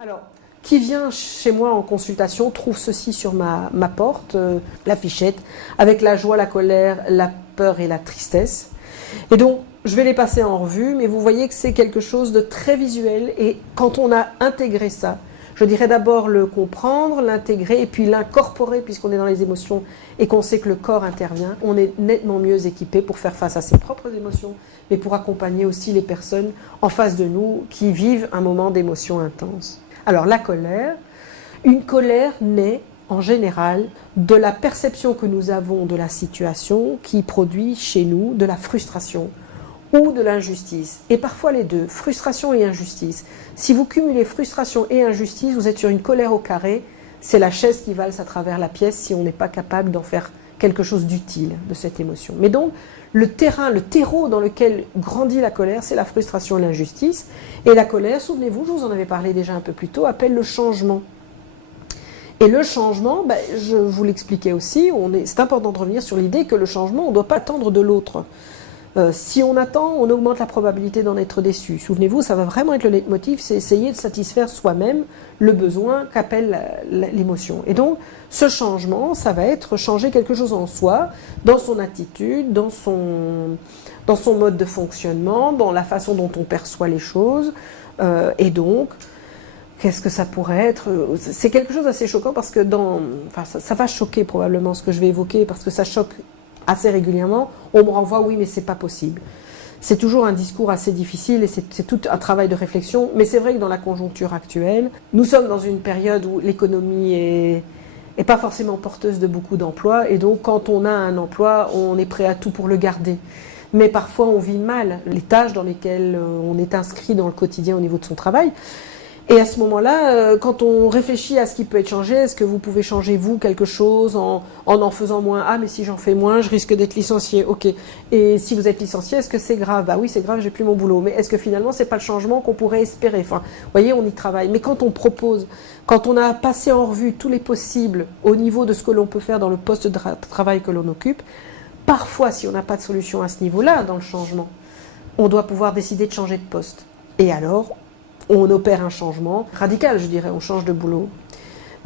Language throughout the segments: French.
Alors, qui vient chez moi en consultation trouve ceci sur ma porte, la fichette, avec la joie, la colère, la peur et la tristesse. Et donc, je vais les passer en revue, mais vous voyez que c'est quelque chose de très visuel. Et quand on a intégré ça, je dirais d'abord le comprendre, l'intégrer et puis l'incorporer puisqu'on est dans les émotions et qu'on sait que le corps intervient, on est nettement mieux équipé pour faire face à ses propres émotions, mais pour accompagner aussi les personnes en face de nous qui vivent un moment d'émotion intense. Alors la colère, une colère naît en général de la perception que nous avons de la situation qui produit chez nous de la frustration ou de l'injustice. Et parfois les deux, frustration et injustice. Si vous cumulez frustration et injustice, vous êtes sur une colère au carré, c'est la chaise qui valse à travers la pièce si on n'est pas capable d'en faire quelque chose d'utile de cette émotion. Mais donc, le terrain, le terreau dans lequel grandit la colère, c'est la frustration et l'injustice. Et la colère, souvenez-vous, je vous en avais parlé déjà un peu plus tôt, appelle le changement. Et le changement, je vous l'expliquais aussi, c'est important de revenir sur l'idée que le changement, on ne doit pas attendre de l'autre. Si on attend, on augmente la probabilité d'en être déçu. Souvenez-vous, ça va vraiment être le leitmotiv, c'est essayer de satisfaire soi-même le besoin qu'appelle l'émotion. Et donc, ce changement, ça va être changer quelque chose en soi, dans son attitude, dans son mode de fonctionnement, dans la façon dont on perçoit les choses. Et donc, qu'est-ce que ça pourrait être? C'est quelque chose d'assez choquant parce que ça va choquer probablement ce que je vais évoquer, parce que ça choque assez régulièrement. On me renvoie, oui, mais c'est pas possible. C'est toujours un discours assez difficile et c'est tout un travail de réflexion. Mais c'est vrai que dans la conjoncture actuelle, nous sommes dans une période où l'économie est pas forcément porteuse de beaucoup d'emplois. Et donc, quand on a un emploi, on est prêt à tout pour le garder. Mais parfois, on vit mal les tâches dans lesquelles on est inscrit dans le quotidien au niveau de son travail. Et à ce moment-là, quand on réfléchit à ce qui peut être changé, est-ce que vous pouvez changer, vous, quelque chose en faisant moins? Ah, mais si j'en fais moins, je risque d'être licencié. Ok. Et si vous êtes licencié, est-ce que c'est grave? Bah oui, c'est grave, j'ai plus mon boulot. Mais est-ce que finalement, c'est pas le changement qu'on pourrait espérer? Enfin, vous voyez, on y travaille. Mais quand on propose, quand on a passé en revue tous les possibles au niveau de ce que l'on peut faire dans le poste de travail que l'on occupe, parfois, si on n'a pas de solution à ce niveau-là, dans le changement, on doit pouvoir décider de changer de poste. Et alors, on opère un changement radical, je dirais, on change de boulot.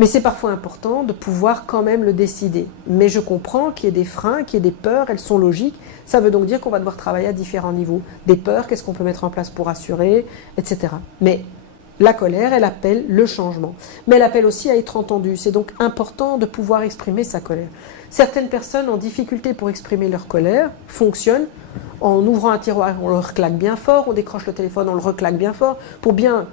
Mais c'est parfois important de pouvoir quand même le décider. Mais je comprends qu'il y ait des freins, qu'il y ait des peurs, elles sont logiques. Ça veut donc dire qu'on va devoir travailler à différents niveaux. Des peurs, qu'est-ce qu'on peut mettre en place pour assurer, etc. Mais la colère, elle appelle le changement. Mais elle appelle aussi à être entendue. C'est donc important de pouvoir exprimer sa colère. Certaines personnes en difficulté pour exprimer leur colère fonctionnent en ouvrant un tiroir, on le reclaque bien fort, on décroche le téléphone, on le reclaque bien fort, pour bien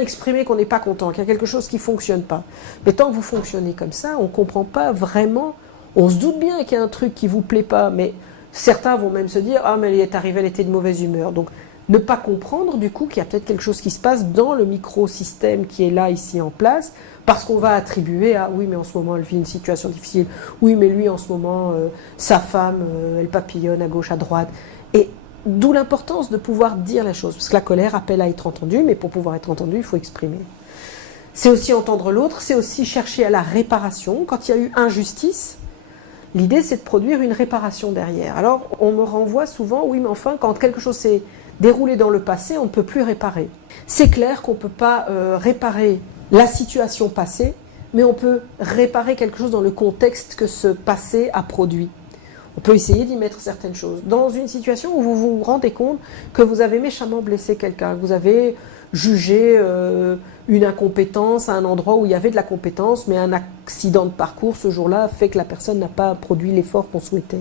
exprimer qu'on n'est pas content, qu'il y a quelque chose qui ne fonctionne pas. Mais tant que vous fonctionnez comme ça, on ne comprend pas vraiment, on se doute bien qu'il y a un truc qui ne vous plaît pas, mais certains vont même se dire « Ah, mais elle est arrivée, elle était de mauvaise humeur ». Donc, ne pas comprendre du coup qu'il y a peut-être quelque chose qui se passe dans le microsystème qui est là, ici en place, parce qu'on va attribuer à « oui, mais en ce moment, elle vit une situation difficile », « oui, mais lui, en ce moment, sa femme, elle papillonne à gauche, à droite ». Et d'où l'importance de pouvoir dire la chose, parce que la colère appelle à être entendue, mais pour pouvoir être entendue, il faut exprimer. C'est aussi entendre l'autre, c'est aussi chercher à la réparation. Quand il y a eu injustice, l'idée c'est de produire une réparation derrière. Alors on me renvoie souvent, oui mais enfin quand quelque chose s'est déroulé dans le passé, on ne peut plus réparer. C'est clair qu'on ne peut pas réparer la situation passée, mais on peut réparer quelque chose dans le contexte que ce passé a produit. On peut essayer d'y mettre certaines choses. Dans une situation où vous vous rendez compte que vous avez méchamment blessé quelqu'un, que vous avez jugé une incompétence à un endroit où il y avait de la compétence, mais un accident de parcours ce jour-là fait que la personne n'a pas produit l'effort qu'on souhaitait.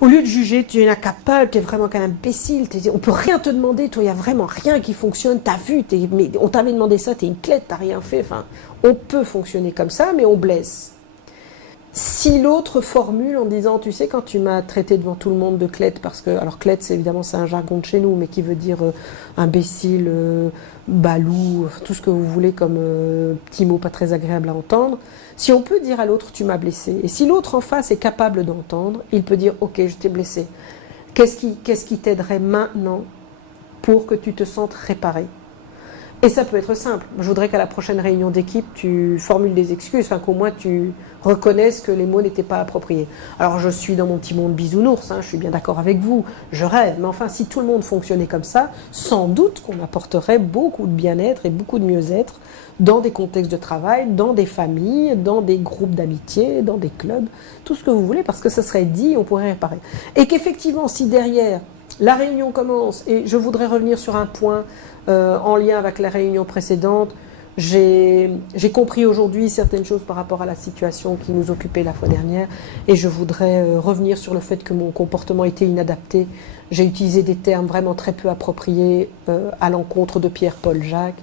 Au lieu de juger, tu es incapable, tu es vraiment qu'un imbécile, on peut rien te demander, toi il n'y a vraiment rien qui fonctionne, t'as vu, mais on t'avait demandé ça, t'es une clette, t'as rien fait. Enfin, on peut fonctionner comme ça, mais on blesse. Si l'autre formule en disant, tu sais, quand tu m'as traité devant tout le monde de clette, parce que, alors clette, c'est évidemment c'est un jargon de chez nous, mais qui veut dire imbécile, balou, tout ce que vous voulez comme petit mot pas très agréable à entendre. Si on peut dire à l'autre, tu m'as blessé, et si l'autre en face est capable d'entendre, il peut dire, ok, je t'ai blessé. Qu'est-ce qui t'aiderait maintenant pour que tu te sentes réparé? Et ça peut être simple. Je voudrais qu'à la prochaine réunion d'équipe, tu formules des excuses, enfin qu'au moins tu reconnaissent que les mots n'étaient pas appropriés. Alors je suis dans mon petit monde bisounours, je suis bien d'accord avec vous, je rêve, mais enfin si tout le monde fonctionnait comme ça, sans doute qu'on apporterait beaucoup de bien-être et beaucoup de mieux-être dans des contextes de travail, dans des familles, dans des groupes d'amitié, dans des clubs, tout ce que vous voulez, parce que ça serait dit, on pourrait réparer. Et qu'effectivement, si derrière, la réunion commence, et je voudrais revenir sur un point en lien avec la réunion précédente, j'ai compris aujourd'hui certaines choses par rapport à la situation qui nous occupait la fois dernière et je voudrais revenir sur le fait que mon comportement était inadapté. J'ai utilisé des termes vraiment très peu appropriés à l'encontre de Pierre-Paul Jacques.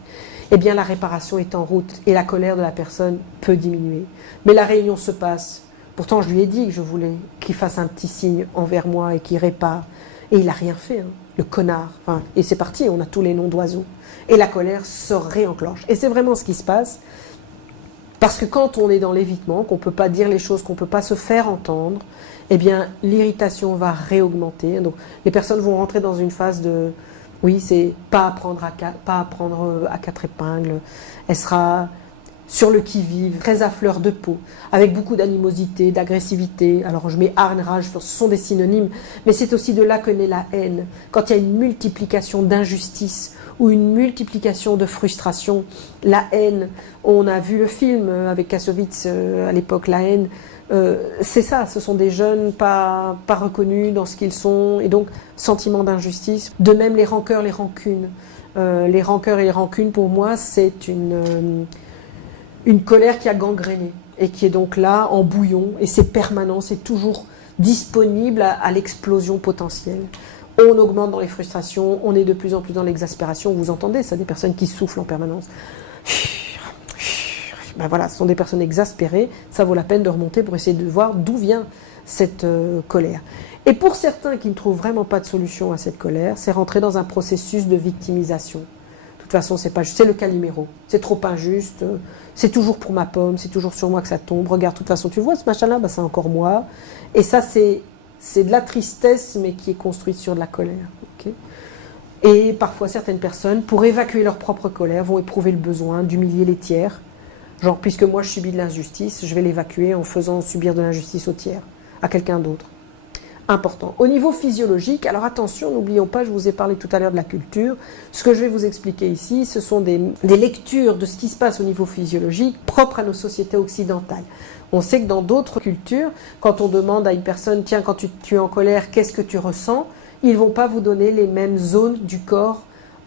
Eh bien, la réparation est en route et la colère de la personne peut diminuer. Mais la réunion se passe. Pourtant, je lui ai dit que je voulais qu'il fasse un petit signe envers moi et qu'il répare. Et il n'a rien fait, le connard. Enfin, et c'est parti, on a tous les noms d'oiseaux. Et la colère se réenclenche. Et c'est vraiment ce qui se passe. Parce que quand on est dans l'évitement, qu'on ne peut pas dire les choses, qu'on ne peut pas se faire entendre, eh bien, l'irritation va réaugmenter. Donc, les personnes vont rentrer dans une phase de... Oui, c'est pas à prendre à quatre épingles. Elle sera sur le qui-vive, très à fleur de peau, avec beaucoup d'animosité, d'agressivité. Alors je mets hargne, rage, ce sont des synonymes, mais c'est aussi de là que naît la haine. Quand il y a une multiplication d'injustices ou une multiplication de frustrations, la haine, on a vu le film avec Kassovitz à l'époque, La haine, c'est ça, ce sont des jeunes pas reconnus dans ce qu'ils sont, et donc sentiment d'injustice. De même les rancœurs, les rancunes. Les rancœurs et les rancunes, pour moi, c'est une colère qui a gangréné et qui est donc là en bouillon et c'est permanent, c'est toujours disponible à l'explosion potentielle. On augmente dans les frustrations, on est de plus en plus dans l'exaspération, vous entendez ça, des personnes qui soufflent en permanence. Ben voilà, ce sont des personnes exaspérées, ça vaut la peine de remonter pour essayer de voir d'où vient cette colère. Et pour certains qui ne trouvent vraiment pas de solution à cette colère, c'est rentrer dans un processus de victimisation. De toute façon, c'est pas juste, c'est le Calimero, c'est trop injuste, c'est toujours pour ma pomme, c'est toujours sur moi que ça tombe, regarde, de toute façon, tu vois ce machin-là, ben, c'est encore moi. Et ça, c'est de la tristesse, mais qui est construite sur de la colère. Okay. Et parfois, certaines personnes, pour évacuer leur propre colère, vont éprouver le besoin d'humilier les tiers. Genre, puisque moi je subis de l'injustice, je vais l'évacuer en faisant subir de l'injustice au tiers, à quelqu'un d'autre. Important. Au niveau physiologique, alors attention, n'oublions pas, je vous ai parlé tout à l'heure de la culture. Ce que je vais vous expliquer ici, ce sont des lectures de ce qui se passe au niveau physiologique propres à nos sociétés occidentales. On sait que dans d'autres cultures, quand on demande à une personne, tiens, quand tu es en colère, qu'est-ce que tu ressens? Ils ne vont pas vous donner les mêmes zones du corps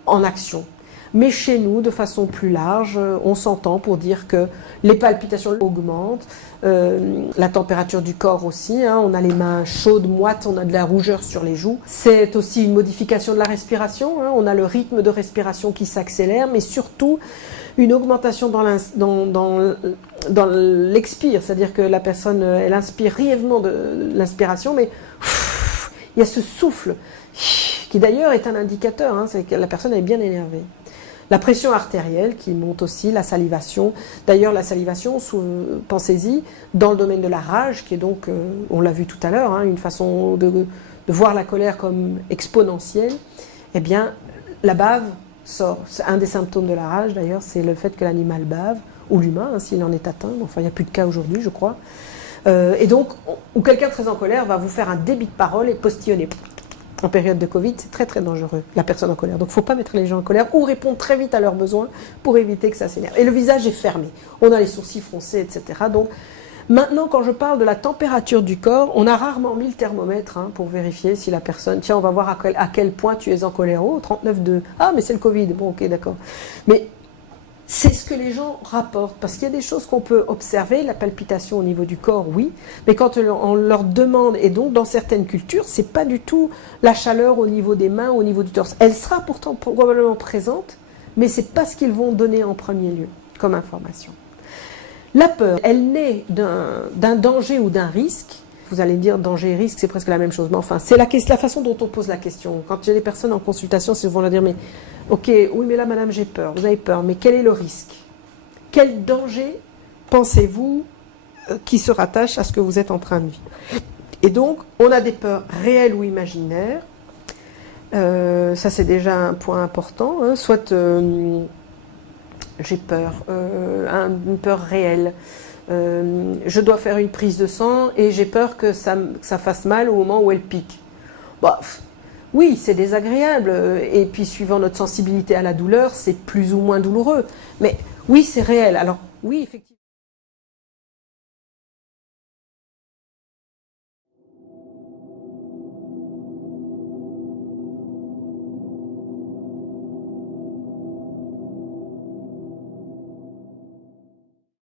en action. Mais chez nous, de façon plus large, on s'entend pour dire que les palpitations augmentent, la température du corps aussi, on a les mains chaudes, moites, on a de la rougeur sur les joues. C'est aussi une modification de la respiration, on a le rythme de respiration qui s'accélère, mais surtout une augmentation dans l'expire, c'est-à-dire que la personne, elle inspire brièvement de l'inspiration, mais il y a ce souffle qui d'ailleurs est un indicateur, c'est que la personne est bien énervée. La pression artérielle qui monte aussi, la salivation. D'ailleurs, la salivation, pensez-y, dans le domaine de la rage, qui est donc, on l'a vu tout à l'heure, une façon de voir la colère comme exponentielle, eh bien, la bave sort. C'est un des symptômes de la rage, d'ailleurs, c'est le fait que l'animal bave, ou l'humain, s'il en est atteint. Enfin, il n'y a plus de cas aujourd'hui, je crois. Et donc, ou quelqu'un très en colère va vous faire un débit de parole et postillonner. En période de Covid, c'est très très dangereux, la personne en colère. Donc il ne faut pas mettre les gens en colère ou répondre très vite à leurs besoins pour éviter que ça s'énerve. Et le visage est fermé, on a les sourcils froncés, etc. Donc maintenant, quand je parle de la température du corps, on a rarement mis le thermomètre pour vérifier si la personne... Tiens, on va voir à quel point tu es en colère. Oh, 39,2. Ah, mais c'est le Covid. Bon, ok, d'accord. Mais c'est ce que les gens rapportent, parce qu'il y a des choses qu'on peut observer, la palpitation au niveau du corps, oui, mais quand on leur demande, et donc dans certaines cultures, c'est pas du tout la chaleur au niveau des mains, au niveau du torse. Elle sera pourtant probablement présente, mais c'est pas ce qu'ils vont donner en premier lieu comme information. La peur, elle naît d'un danger ou d'un risque. Vous allez me dire danger et risque, c'est presque la même chose, mais enfin, c'est la façon dont on pose la question. Quand j'ai des personnes en consultation, c'est souvent leur dire, mais ok, oui, mais là, madame, j'ai peur, vous avez peur, mais quel est le risque? Quel danger pensez-vous qui se rattache à ce que vous êtes en train de vivre? Et donc, on a des peurs réelles ou imaginaires. Ça, c'est déjà un point important. Soit j'ai peur, une peur réelle. je dois faire une prise de sang et j'ai peur que ça fasse mal au moment où elle pique. Bah, oui, c'est désagréable, et puis suivant notre sensibilité à la douleur, c'est plus ou moins douloureux. Mais oui, c'est réel. Alors, oui, effectivement.